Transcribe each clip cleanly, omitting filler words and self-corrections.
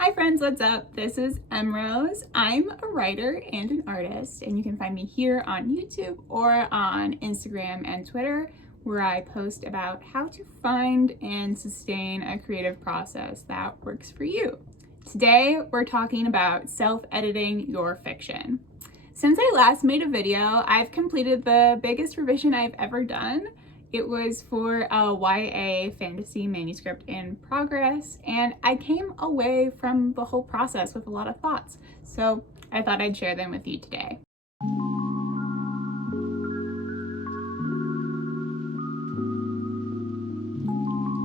Hi friends, what's up? This is Rose. I'm a writer and an artist, and you can find me here on YouTube or on Instagram and Twitter, where I post about how to find and sustain a creative process that works for you. Today, we're talking about self-editing your fiction. Since I last made a video, I've completed the biggest revision I've ever done. It was for a YA fantasy manuscript in progress, and I came away from the whole process with a lot of thoughts. So I thought I'd share them with you today.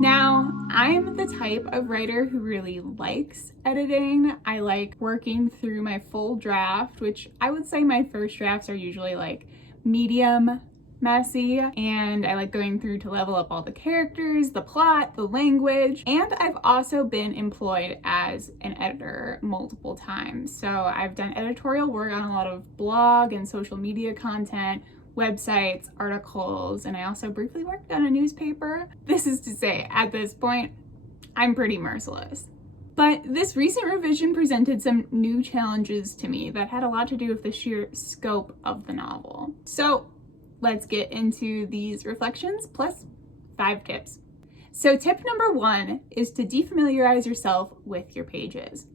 Now, I'm the type of writer who really likes editing. I like working through my full draft, which I would say my first drafts are usually like medium messy, and I like going through to level up all the characters, the plot, the language, and I've also been employed as an editor multiple times. So I've done editorial work on a lot of blog and social media content, websites, articles, and I also briefly worked on a newspaper. This is to say, at this point, I'm pretty merciless. But this recent revision presented some new challenges to me that had a lot to do with the sheer scope of the novel. So let's get into these reflections plus 5 tips. So tip number 1 is to defamiliarize yourself with your pages.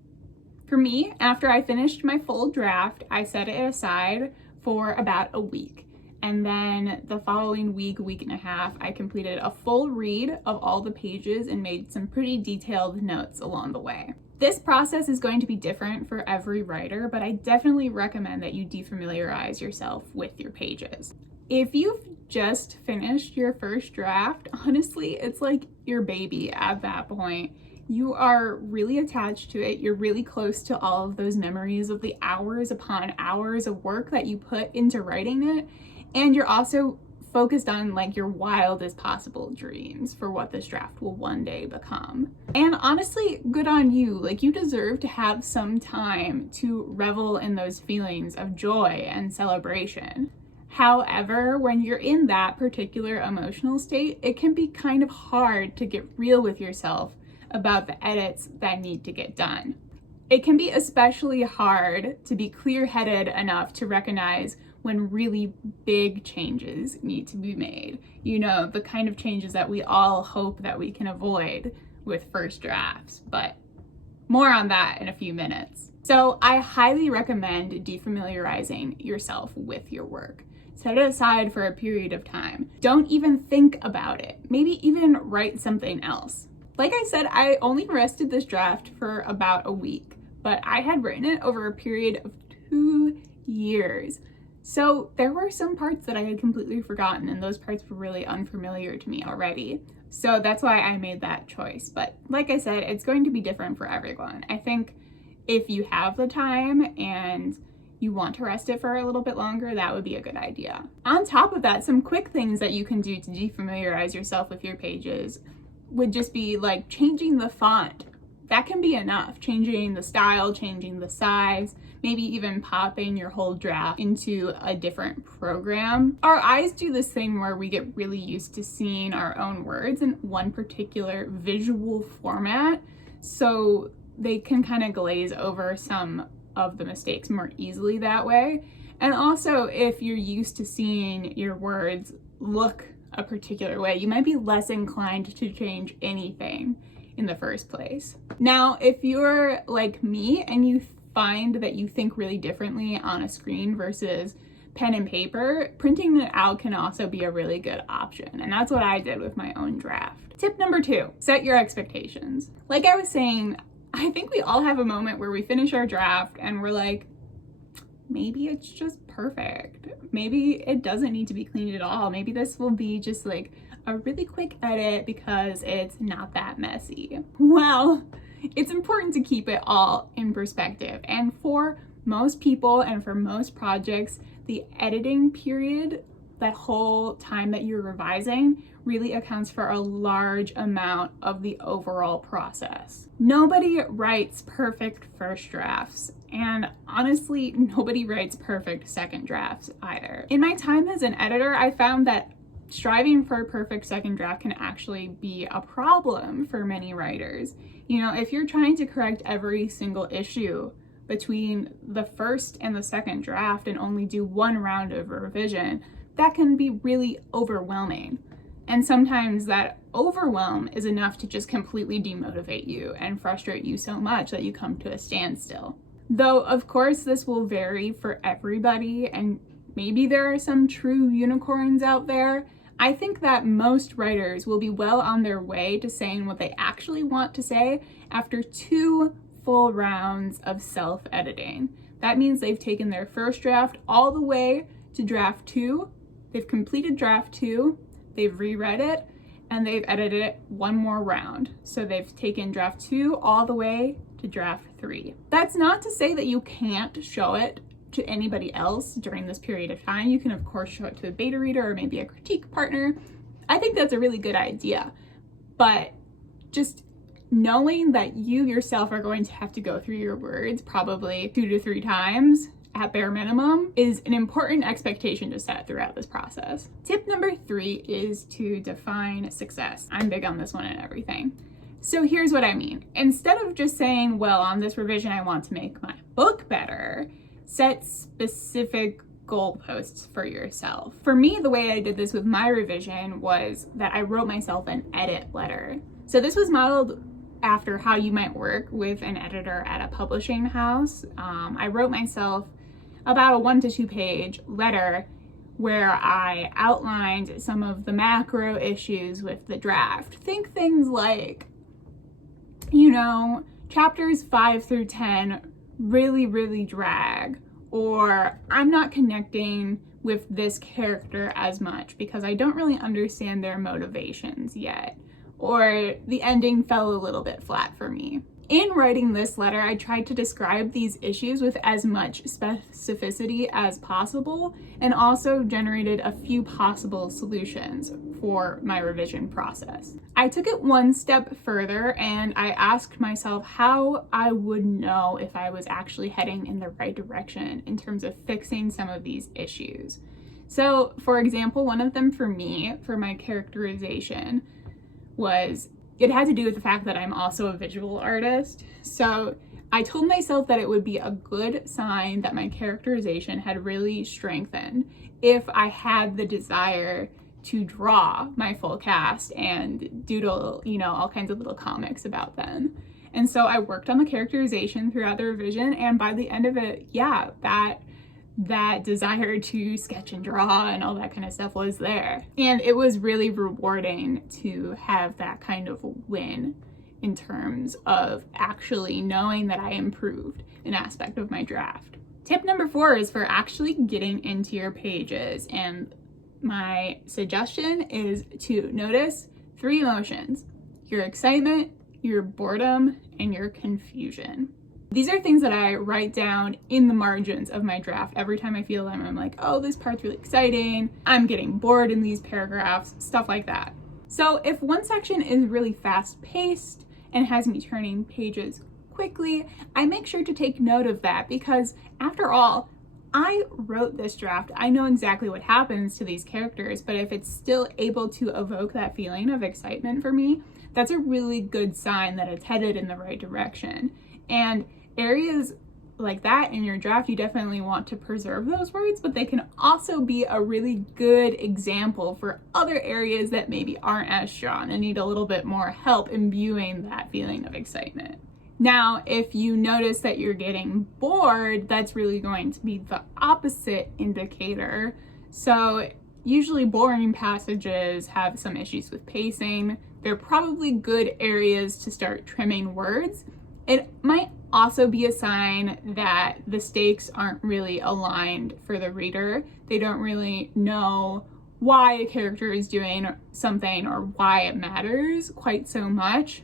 For me, after I finished my full draft, I set it aside for about a week. And then the following week and a half, I completed a full read of all the pages and made some pretty detailed notes along the way. This process is going to be different for every writer, but I definitely recommend that you defamiliarize yourself with your pages. If you've just finished your first draft, honestly, it's like your baby at that point. You are really attached to it. You're really close to all of those memories of the hours upon hours of work that you put into writing it. And you're also focused on like your wildest possible dreams for what this draft will one day become. And honestly, good on you. Like, you deserve to have some time to revel in those feelings of joy and celebration. However, when you're in that particular emotional state, it can be kind of hard to get real with yourself about the edits that need to get done. It can be especially hard to be clear-headed enough to recognize when really big changes need to be made. You know, the kind of changes that we all hope that we can avoid with first drafts, but more on that in a few minutes. So I highly recommend defamiliarizing yourself with your work. Set it aside for a period of time. Don't even think about it. Maybe even write something else. Like I said, I only rested this draft for about a week, but I had written it over a period of 2 years. So there were some parts that I had completely forgotten, and those parts were really unfamiliar to me already. So that's why I made that choice. But like I said, it's going to be different for everyone. I think if you have the time and you want to rest it for a little bit longer, that would be a good idea. On top of that, some quick things that you can do to defamiliarize yourself with your pages would just be like changing the font. That can be enough. Changing the style, changing the size, maybe even popping your whole draft into a different program. Our eyes do this thing where we get really used to seeing our own words in one particular visual format, so they can kind of glaze over some of the mistakes more easily that way. And also, if you're used to seeing your words look a particular way, you might be less inclined to change anything in the first place. Now, if you're like me and you find that you think really differently on a screen versus pen and paper, printing it out can also be a really good option. And that's what I did with my own draft. Tip number 2, set your expectations. Like I was saying, I think we all have a moment where we finish our draft and we're like, maybe it's just perfect. Maybe it doesn't need to be cleaned at all. Maybe this will be just like a really quick edit because it's not that messy. Well, it's important to keep it all in perspective. And for most people and for most projects, the editing period, that whole time that you're revising, really accounts for a large amount of the overall process. Nobody writes perfect first drafts, and honestly, nobody writes perfect second drafts either. In my time as an editor, I found that striving for a perfect second draft can actually be a problem for many writers. You know, if you're trying to correct every single issue between the first and the second draft and only do one round of revision, that can be really overwhelming. And sometimes that overwhelm is enough to just completely demotivate you and frustrate you so much that you come to a standstill. Though, of course, this will vary for everybody, and maybe there are some true unicorns out there. I think that most writers will be well on their way to saying what they actually want to say after 2 full rounds of self-editing. That means they've taken their first draft all the way to draft 2, they've completed draft 2, they've reread it, and they've edited it one more round. So they've taken draft 2 all the way to draft 3. That's not to say that you can't show it to anybody else during this period of time. You can of course show it to a beta reader or maybe a critique partner. I think that's a really good idea, but just knowing that you yourself are going to have to go through your words probably 2 to 3 times at bare minimum is an important expectation to set throughout this process. Tip number 3 is to define success. I'm big on this one and everything. So here's what I mean. Instead of just saying, well, on this revision I want to make my book better, set specific goalposts for yourself. For me, the way I did this with my revision was that I wrote myself an edit letter. So this was modeled after how you might work with an editor at a publishing house. I wrote myself about a 1 to 2 page letter where I outlined some of the macro issues with the draft. Think things like, you know, chapters 5 through 10 really drag, or I'm not connecting with this character as much because I don't really understand their motivations yet, or the ending fell a little bit flat for me. In writing this letter, I tried to describe these issues with as much specificity as possible and also generated a few possible solutions for my revision process. I took it one step further and I asked myself how I would know if I was actually heading in the right direction in terms of fixing some of these issues. So, for example, one of them for me, for my characterization, was it had to do with the fact that I'm also a visual artist. So I told myself that it would be a good sign that my characterization had really strengthened if I had the desire to draw my full cast and doodle, you know, all kinds of little comics about them. And so I worked on the characterization throughout the revision, and by the end of it, yeah, that desire to sketch and draw and all that kind of stuff was there. And it was really rewarding to have that kind of win in terms of actually knowing that I improved an aspect of my draft. Tip number 4 is for actually getting into your pages. And my suggestion is to notice 3 emotions: your excitement, your boredom, and your confusion. These are things that I write down in the margins of my draft every time I feel them. I'm like, oh, this part's really exciting. I'm getting bored in these paragraphs, stuff like that. So if one section is really fast paced and has me turning pages quickly, I make sure to take note of that because after all, I wrote this draft. I know exactly what happens to these characters, but if it's still able to evoke that feeling of excitement for me, that's a really good sign that it's headed in the right direction. And areas like that in your draft, you definitely want to preserve those words, but they can also be a really good example for other areas that maybe aren't as strong and need a little bit more help imbuing that feeling of excitement. Now, if you notice that you're getting bored, that's really going to be the opposite indicator. So usually boring passages have some issues with pacing. They're probably good areas to start trimming words. It might also be a sign that the stakes aren't really aligned for the reader. They don't really know why a character is doing something or why it matters quite so much.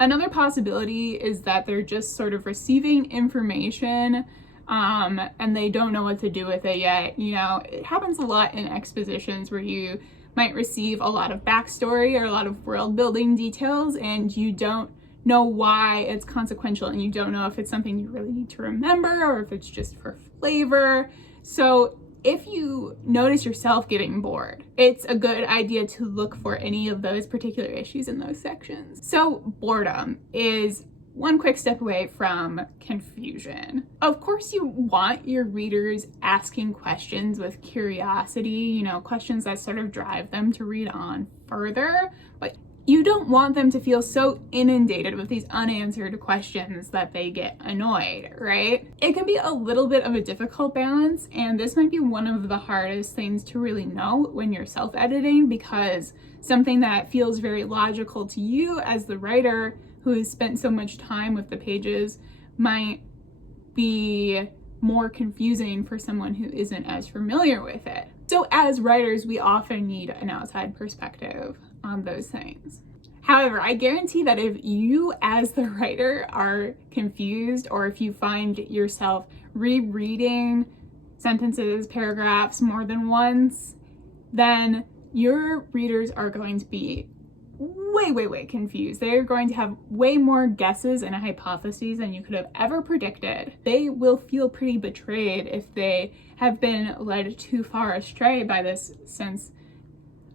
Another possibility is that they're just sort of receiving information and they don't know what to do with it yet. You know, it happens a lot in expositions where you might receive a lot of backstory or a lot of world building details and you don't know why it's consequential and you don't know if it's something you really need to remember or if it's just for flavor. So if you notice yourself getting bored, it's a good idea to look for any of those particular issues in those sections. So boredom is one quick step away from confusion. Of course, you want your readers asking questions with curiosity, questions that sort of drive them to read on further, but you don't want them to feel so inundated with these unanswered questions that they get annoyed, right? It can be a little bit of a difficult balance, and this might be one of the hardest things to really know when you're self-editing, because something that feels very logical to you as the writer who has spent so much time with the pages might be more confusing for someone who isn't as familiar with it. So as writers, we often need an outside perspective on those things. However, I guarantee that if you as the writer are confused, or if you find yourself rereading sentences, paragraphs more than once, then your readers are going to be way confused. They're going to have way more guesses and hypotheses than you could have ever predicted. They will feel pretty betrayed if they have been led too far astray by this sense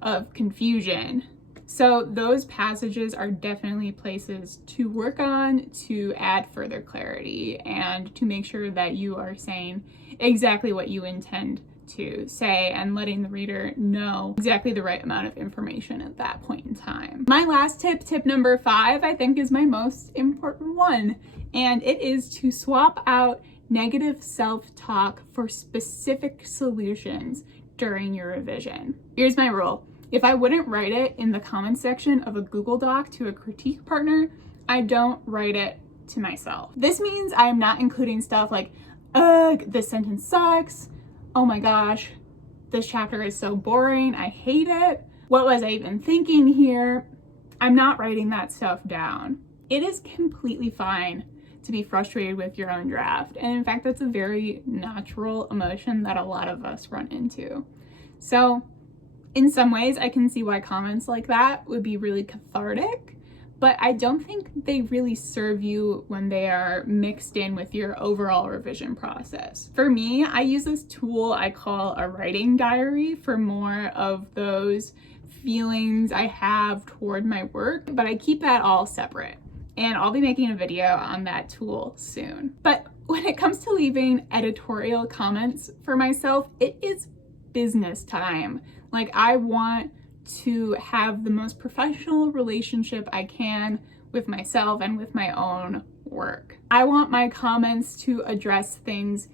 of confusion. So those passages are definitely places to work on to add further clarity and to make sure that you are saying exactly what you intend to say and letting the reader know exactly the right amount of information at that point in time. My last tip number 5, I think is my most important one, and it is to swap out negative self-talk for specific solutions during your revision. Here's my rule. If I wouldn't write it in the comments section of a Google Doc to a critique partner, I don't write it to myself. This means I am not including stuff like, ugh, this sentence sucks. Oh my gosh, this chapter is so boring. I hate it. What was I even thinking here? I'm not writing that stuff down. It is completely fine to be frustrated with your own draft. And in fact, that's a very natural emotion that a lot of us run into. So in some ways, I can see why comments like that would be really cathartic, but I don't think they really serve you when they are mixed in with your overall revision process. For me, I use this tool I call a writing diary for more of those feelings I have toward my work, but I keep that all separate. And I'll be making a video on that tool soon. But when it comes to leaving editorial comments for myself, it is business time. Like, I want to have the most professional relationship I can with myself and with my own work. I want my comments to address things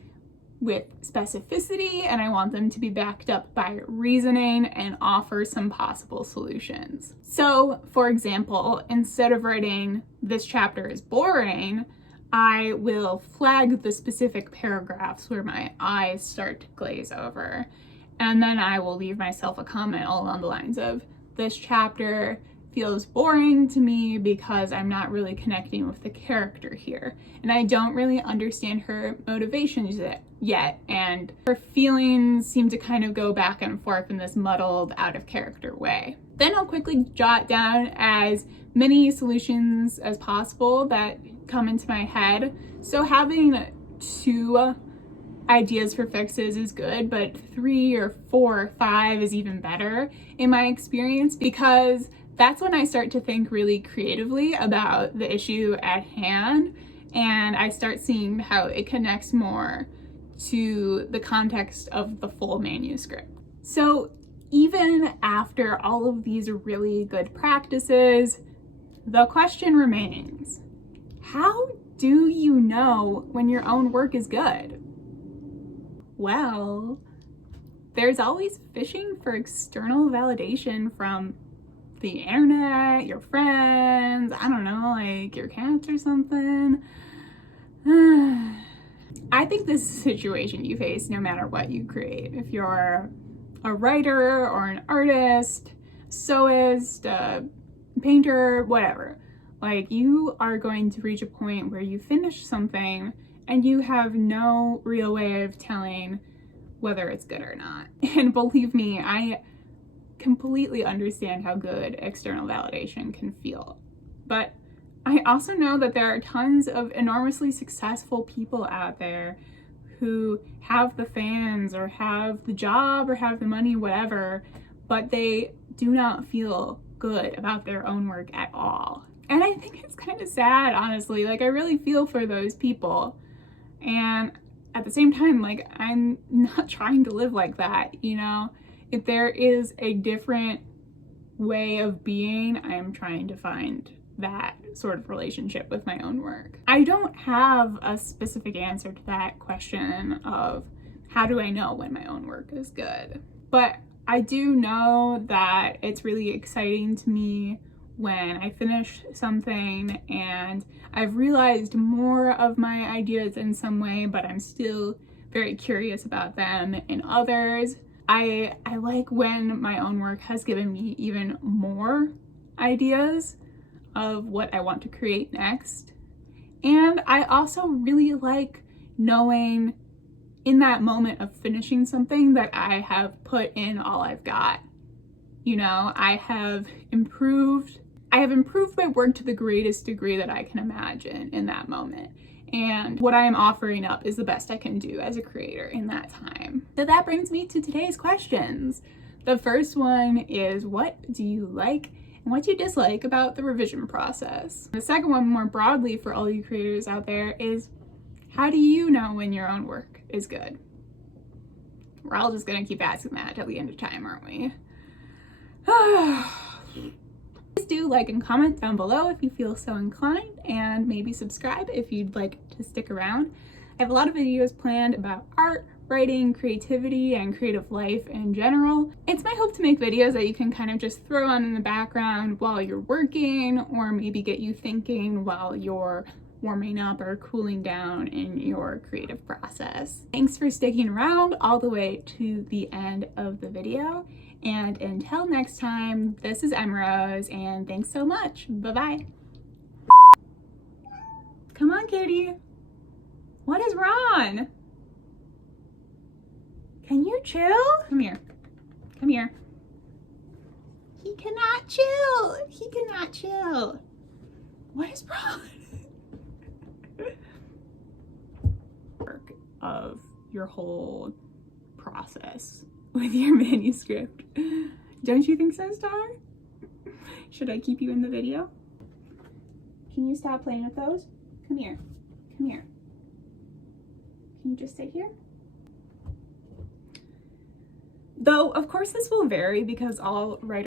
with specificity, and I want them to be backed up by reasoning and offer some possible solutions. So, for example, instead of writing "this chapter is boring," I will flag the specific paragraphs where my eyes start to glaze over. And then I will leave myself a comment along the lines of, "This chapter feels boring to me because I'm not really connecting with the character here. And I don't really understand her motivations yet. And her feelings seem to kind of go back and forth in this muddled, out of character way." Then I'll quickly jot down as many solutions as possible that come into my head. So having 2 ideas for fixes is good, but 3 or 4 or 5 is even better in my experience, because that's when I start to think really creatively about the issue at hand, and I start seeing how it connects more to the context of the full manuscript. So even after all of these really good practices, the question remains, how do you know when your own work is good? Well, there's always fishing for external validation from the internet, your friends, I don't know, like your cats or something. I think this is a situation you face no matter what you create. If you're a writer or an artist, sewist, a painter, whatever, like, you are going to reach a point where you finish something and you have no real way of telling whether it's good or not. And believe me, I completely understand how good external validation can feel. But I also know that there are tons of enormously successful people out there who have the fans or have the job or have the money, whatever, but they do not feel good about their own work at all. And I think it's kind of sad, honestly. Like, I really feel for those people. And at the same time, like, I'm not trying to live like that, you know? If there is a different way of being, I am trying to find that sort of relationship with my own work. I don't have a specific answer to that question of how do I know when my own work is good? But I do know that it's really exciting to me when I finish something and I've realized more of my ideas in some way, but I'm still very curious about them in others. I like when my own work has given me even more ideas of what I want to create next. And I also really like knowing in that moment of finishing something that I have put in all I've got. You know, I have improved my work to the greatest degree that I can imagine in that moment. And what I am offering up is the best I can do as a creator in that time. So that brings me to today's questions. The first one is, what do you like and what do you dislike about the revision process? The second one, more broadly for all you creators out there, is how do you know when your own work is good? We're all just gonna keep asking that till the end of time, aren't we? Please do like and comment down below if you feel so inclined, and maybe subscribe if you'd like to stick around. I have a lot of videos planned about art, writing, creativity, and creative life in general. It's my hope to make videos that you can kind of just throw on in the background while you're working, or maybe get you thinking while you're warming up or cooling down in your creative process. Thanks for sticking around all the way to the end of the video. And until next time, this is Emerose, and thanks so much. Bye-bye. Come on, kitty. What is wrong? Can you chill? Come here. Come here. He cannot chill. He cannot chill. What is wrong? Work of your whole process with your manuscript. Don't you think so, Star? Should I keep you in the video? Can you stop playing with those? Come here. Come here. Can you just sit here? Though, of course, this will vary because all writers